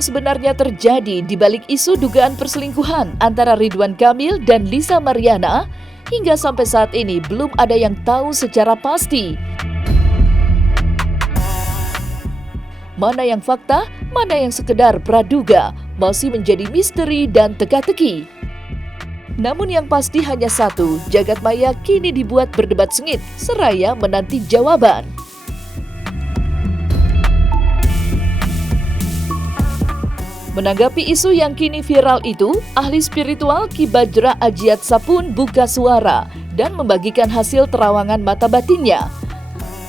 yang sebenarnya terjadi di balik isu dugaan perselingkuhan antara Ridwan Kamil dan Lisa Mariana? Hingga sampai saat ini belum ada yang tahu secara pasti. Mana yang fakta, mana yang sekedar praduga, masih menjadi misteri dan teka-teki. Namun yang pasti hanya satu, jagat maya kini dibuat berdebat sengit, seraya menanti jawaban. Menanggapi isu yang kini viral itu, ahli spiritual Ki Bajra Ajiatsa pun buka suara dan membagikan hasil terawangan mata batinnya.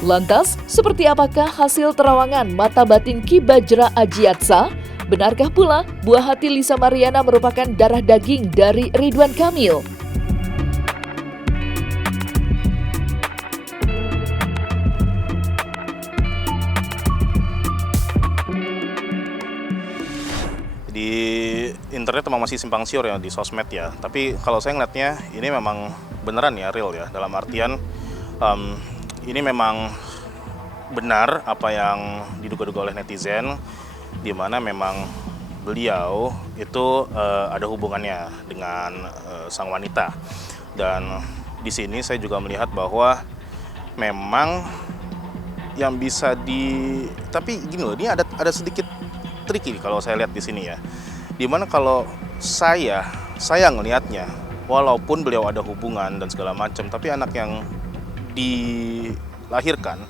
Lantas, seperti apakah hasil terawangan mata batin Ki Bajra Ajiatsa? Benarkah pula buah hati Lisa Mariana merupakan darah daging dari Ridwan Kamil? Di internet memang masih simpang siur ya, di sosmed ya. Tapi kalau saya ngeliatnya ini memang beneran ya, real ya. Dalam artian ini memang benar apa yang diduga-duga oleh netizen, di mana memang beliau itu ada hubungannya dengan sang wanita. Dan di sini saya juga melihat bahwa memang yang bisa tapi gini loh, ini ada sedikit tricky kalau saya lihat di sini ya. Dimana kalau saya ngelihatnya, walaupun beliau ada hubungan dan segala macam, tapi anak yang dilahirkan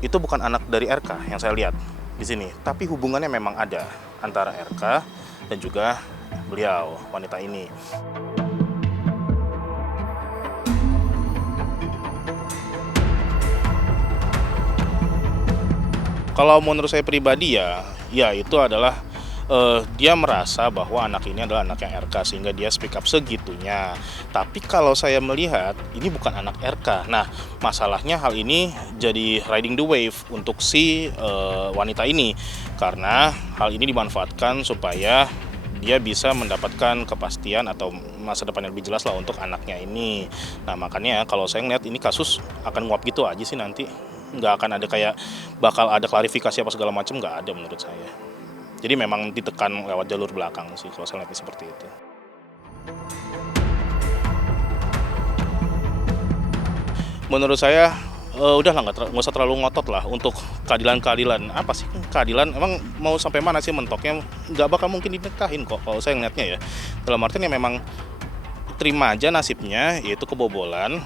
itu bukan anak dari RK yang saya lihat di sini, tapi hubungannya memang ada antara RK dan juga beliau, wanita ini. Kalau menurut saya pribadi ya itu adalah dia merasa bahwa anak ini adalah anak yang RK sehingga dia speak up segitunya. Tapi kalau saya melihat ini bukan anak RK. Nah, masalahnya hal ini jadi riding the wave untuk si wanita ini karena hal ini dimanfaatkan supaya dia bisa mendapatkan kepastian atau masa depan yang lebih jelas lah untuk anaknya ini. Nah, makanya kalau saya ngeliat ini kasus akan nguap gitu aja sih nanti. Nggak akan ada kayak bakal ada klarifikasi apa segala macam, nggak ada menurut saya. Jadi memang ditekan lewat jalur belakang sih kalau saya lihatnya seperti itu. Menurut saya udah lah nggak usah terlalu ngotot lah untuk keadilan. Apa sih keadilan? Emang mau sampai mana sih mentoknya? Nggak bakal mungkin dinikahin kok kalau saya ngeliatnya ya. Dalam artian ya memang terima aja nasibnya, yaitu kebobolan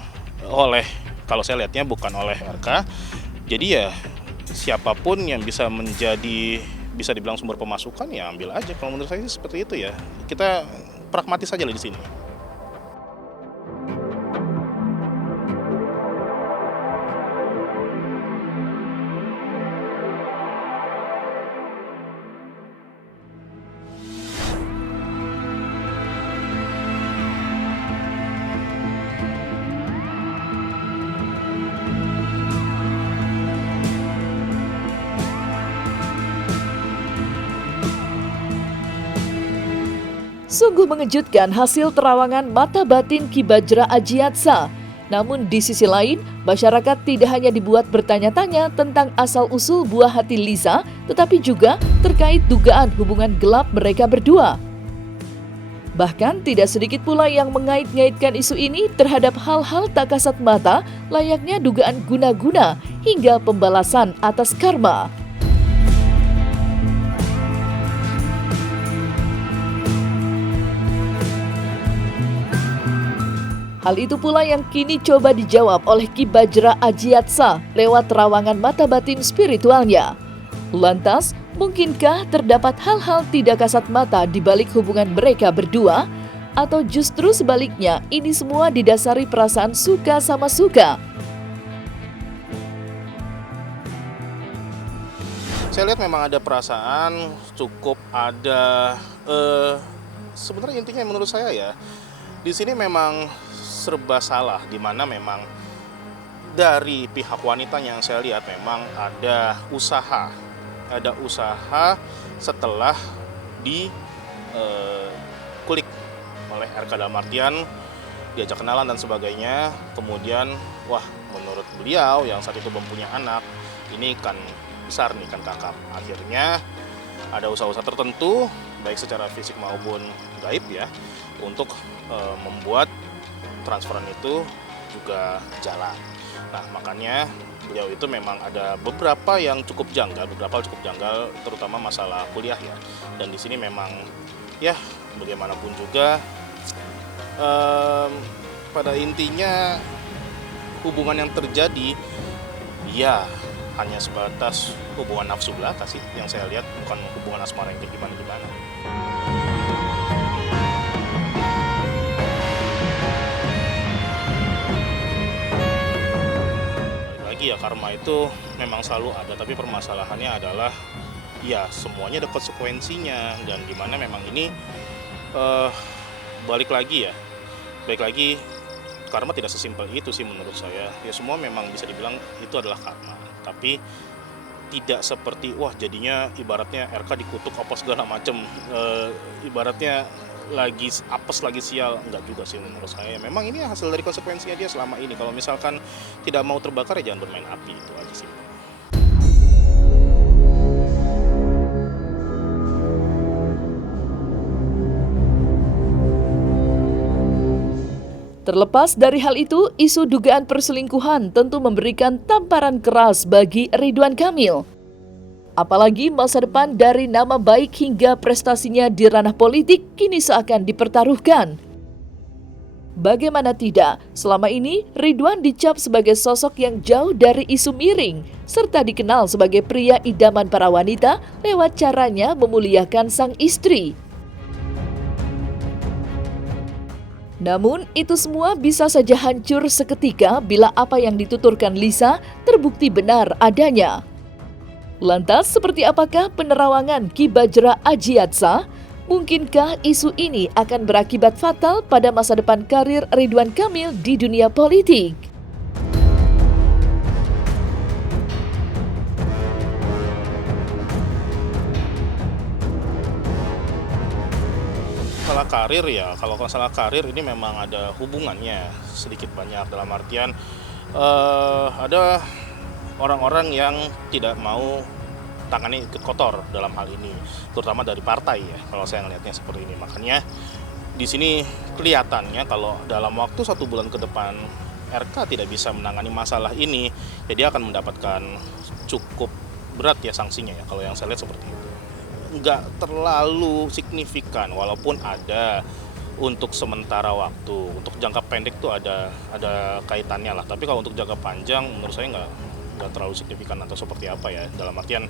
oleh, kalau saya lihatnya bukan oleh RK. Jadi ya siapapun yang bisa dibilang sumber pemasukan ya ambil aja. Kalau menurut saya seperti itu ya. Kita pragmatis aja lah di sini. Sungguh mengejutkan hasil terawangan mata batin Ki Bajra Ajiatsa. Namun di sisi lain, masyarakat tidak hanya dibuat bertanya-tanya tentang asal-usul buah hati Lisa, tetapi juga terkait dugaan hubungan gelap mereka berdua. Bahkan tidak sedikit pula yang mengait-ngaitkan isu ini terhadap hal-hal tak kasat mata, layaknya dugaan guna-guna hingga pembalasan atas karma. Hal itu pula yang kini coba dijawab oleh Ki Bajra Ajiatsa lewat terawangan mata batin spiritualnya. Lantas, mungkinkah terdapat hal-hal tidak kasat mata di balik hubungan mereka berdua? Atau justru sebaliknya, ini semua didasari perasaan suka sama suka? Saya lihat memang ada perasaan, cukup ada sebenarnya intinya menurut saya ya, di sini memang serba salah, di mana memang dari pihak wanita yang saya lihat memang ada usaha setelah dikulik oleh RK, dalam artian diajak kenalan dan sebagainya. Kemudian menurut beliau yang saat itu belum punya anak, ini kan besar nih, kan kakap. Akhirnya ada usaha-usaha tertentu baik secara fisik maupun gaib ya untuk membuat transferan itu juga jalan. Nah, makanya beliau itu memang ada beberapa yang cukup janggal, terutama masalah kuliah ya. Dan di sini memang ya bagaimanapun juga pada intinya hubungan yang terjadi ya hanya sebatas hubungan nafsu belaka sih yang saya lihat, bukan hubungan asmara yang kayak gimana-gimana. Ya karma itu memang selalu ada, tapi permasalahannya adalah ya semuanya ada konsekuensinya, dan dimana memang ini balik lagi karma tidak sesimpel itu sih menurut saya. Ya semua memang bisa dibilang itu adalah karma, tapi tidak seperti wah jadinya ibaratnya RK dikutuk apa segala macem, ibaratnya lagi apes lagi sial, enggak juga sih menurut saya. Memang ini hasil dari konsekuensinya dia selama ini. Kalau misalkan tidak mau terbakar ya jangan bermain api, itu aja sih. Terlepas dari hal itu, isu dugaan perselingkuhan tentu memberikan tamparan keras bagi Ridwan Kamil. Apalagi masa depan dari nama baik hingga prestasinya di ranah politik kini seakan dipertaruhkan. Bagaimana tidak, selama ini Ridwan dicap sebagai sosok yang jauh dari isu miring, serta dikenal sebagai pria idaman para wanita lewat caranya memuliakan sang istri. Namun, itu semua bisa saja hancur seketika bila apa yang dituturkan Lisa terbukti benar adanya. Lantas, seperti apakah penerawangan Ki Bajra Ajiatsa? Mungkinkah isu ini akan berakibat fatal pada masa depan karir Ridwan Kamil di dunia politik? Masalah karir ya, kalau masalah karir ini memang ada hubungannya sedikit banyak, dalam artian ada orang-orang yang tidak mau tangannya ikut kotor dalam hal ini, terutama dari partai ya, kalau saya melihatnya seperti ini. Makanya di sini kelihatannya kalau dalam waktu 1 bulan ke depan RK tidak bisa menangani masalah ini, ya dia akan mendapatkan cukup berat ya sanksinya ya, kalau yang saya lihat seperti itu. Nggak terlalu signifikan, walaupun ada untuk sementara waktu, untuk jangka pendek tuh ada kaitannya lah. Tapi kalau untuk jangka panjang menurut saya nggak terlalu signifikan atau seperti apa ya, dalam artian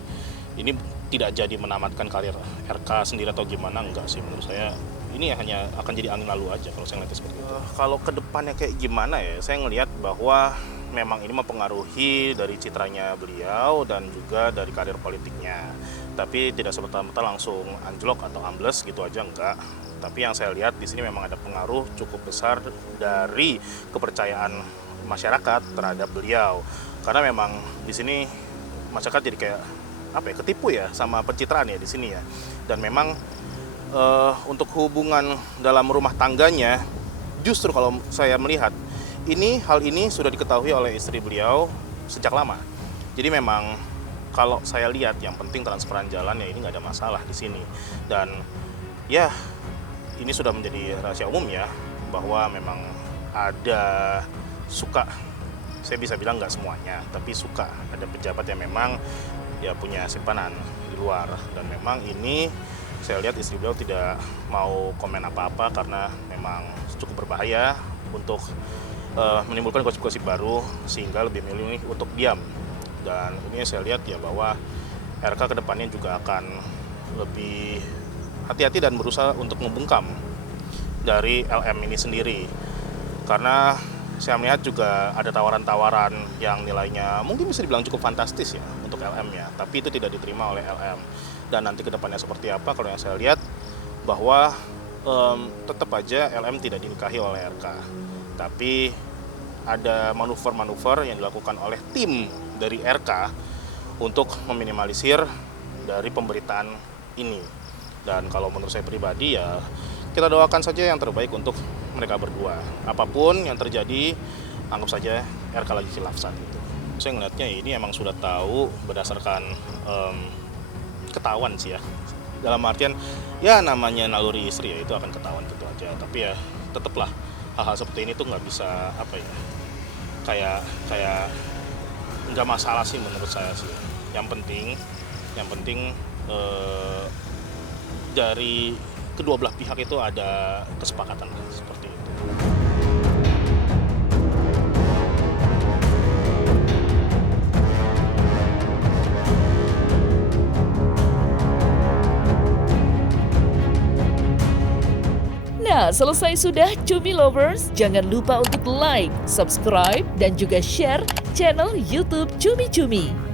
ini tidak jadi menamatkan karir RK sendiri atau gimana, enggak sih menurut saya. Ini hanya akan jadi angin lalu aja kalau saya ngeliatnya seperti itu. Kalau ke depannya kayak gimana ya, saya ngelihat bahwa memang ini mempengaruhi dari citranya beliau dan juga dari karir politiknya. Tapi tidak serta-merta langsung anjlok atau ambles gitu aja, enggak. Tapi yang saya lihat di sini memang ada pengaruh cukup besar dari kepercayaan masyarakat terhadap beliau. Karena memang di sini masyarakat jadi kayak ketipu ya sama pencitraan ya di sini ya. Dan memang untuk hubungan dalam rumah tangganya, justru kalau saya melihat hal ini sudah diketahui oleh istri beliau sejak lama. Jadi memang kalau saya lihat yang penting transferan jalan ya, ini nggak ada masalah di sini. Dan ya ini sudah menjadi rahasia umum ya, bahwa memang ada saya bisa bilang nggak semuanya, tapi ada pejabat yang memang ya punya simpanan di luar. Dan memang ini saya lihat istri beliau tidak mau komen apa-apa karena memang cukup berbahaya untuk menimbulkan gosip-gosip baru, sehingga lebih memilih untuk diam. Dan ini saya lihat ya bahwa RK kedepannya juga akan lebih hati-hati dan berusaha untuk membungkam dari LM ini sendiri. Karena saya melihat juga ada tawaran-tawaran yang nilainya mungkin bisa dibilang cukup fantastis ya untuk LM ya, tapi itu tidak diterima oleh LM. Dan nanti kedepannya seperti apa, kalau yang saya lihat bahwa tetap aja LM tidak dinikahi oleh RK, tapi ada manuver-manuver yang dilakukan oleh tim dari RK untuk meminimalisir dari pemberitaan ini. Dan kalau menurut saya pribadi ya kita doakan saja yang terbaik untuk mereka berdua. Apapun yang terjadi, anggap saja RK lagi khilaf saat itu. Saya ngelihatnya ini emang sudah tahu berdasarkan ketahuan sih ya, Dalam artian ya namanya naluri istri ya itu akan ketahuan gitu aja. Tapi ya tetaplah hal-hal seperti ini tuh nggak bisa apa ya, kayak nggak masalah sih menurut saya sih. Yang penting dari kedua belah pihak itu ada kesepakatan seperti itu. Nah, selesai sudah Cumi Lovers. Jangan lupa untuk like, subscribe, dan juga share channel YouTube Cumi Cumi.